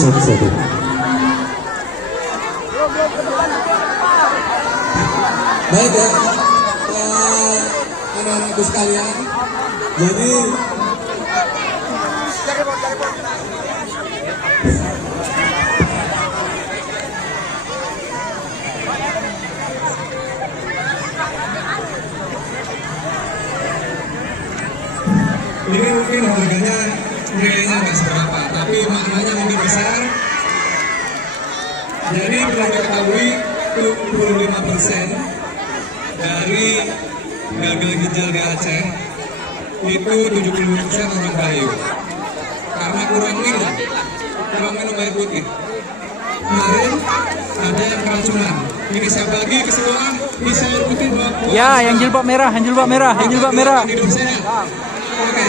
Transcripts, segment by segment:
satu. Baik ya, anak-anakku sekalian. Jadi ini mungkin harganya nilainya nggak seberapa, tapi maknanya mungkin besar. Jadi perlu diketahui 25% dari gagal ginjal di Aceh itu 70% orang Bayu karena kurang minum air putih. Kemarin ada yang keracunan. Ini saya bagi ke semua, bisa air putih buat ya, yang jilbab merah, yang jilbab merah, yang jilbab merah. Oke.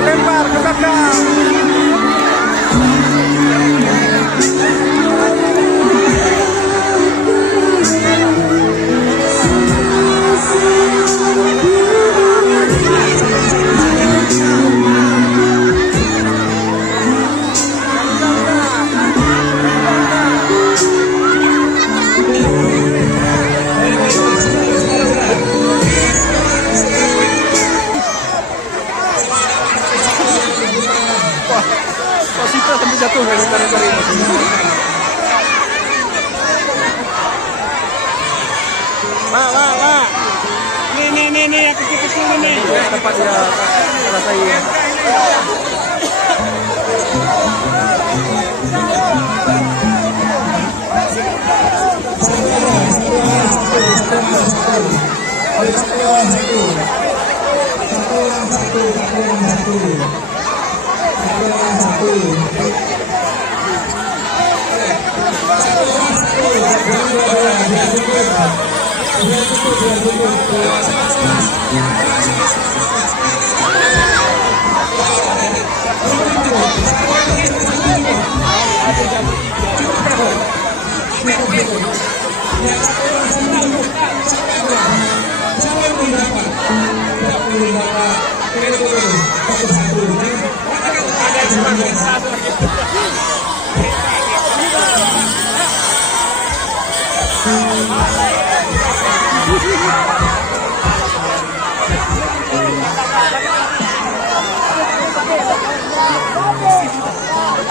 Lempar ke belakang. Sita sampai jatuh dari tari-tari. Ma. Nih yang kecil-kecil ini. Tempat dia rasain.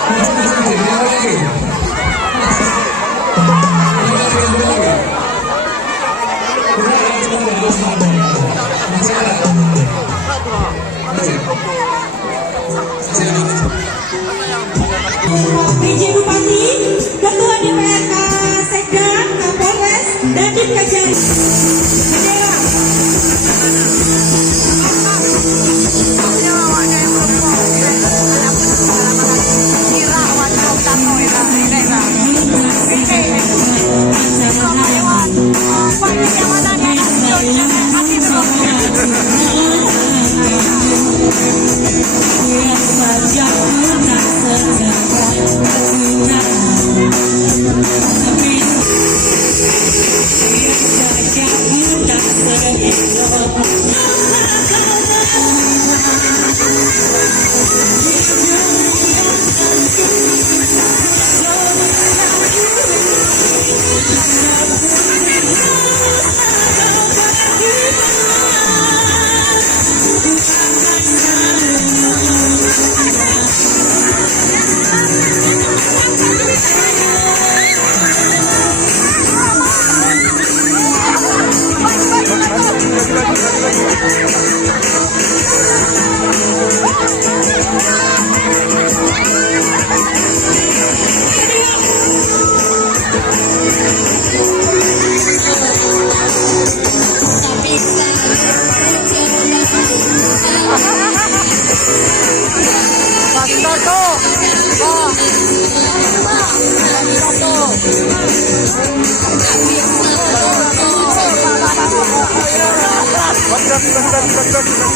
Yang lagi. PJ Bupati, Ketua DPRK Sekda, Kapolres, Dandim Kajari.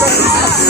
Bagi.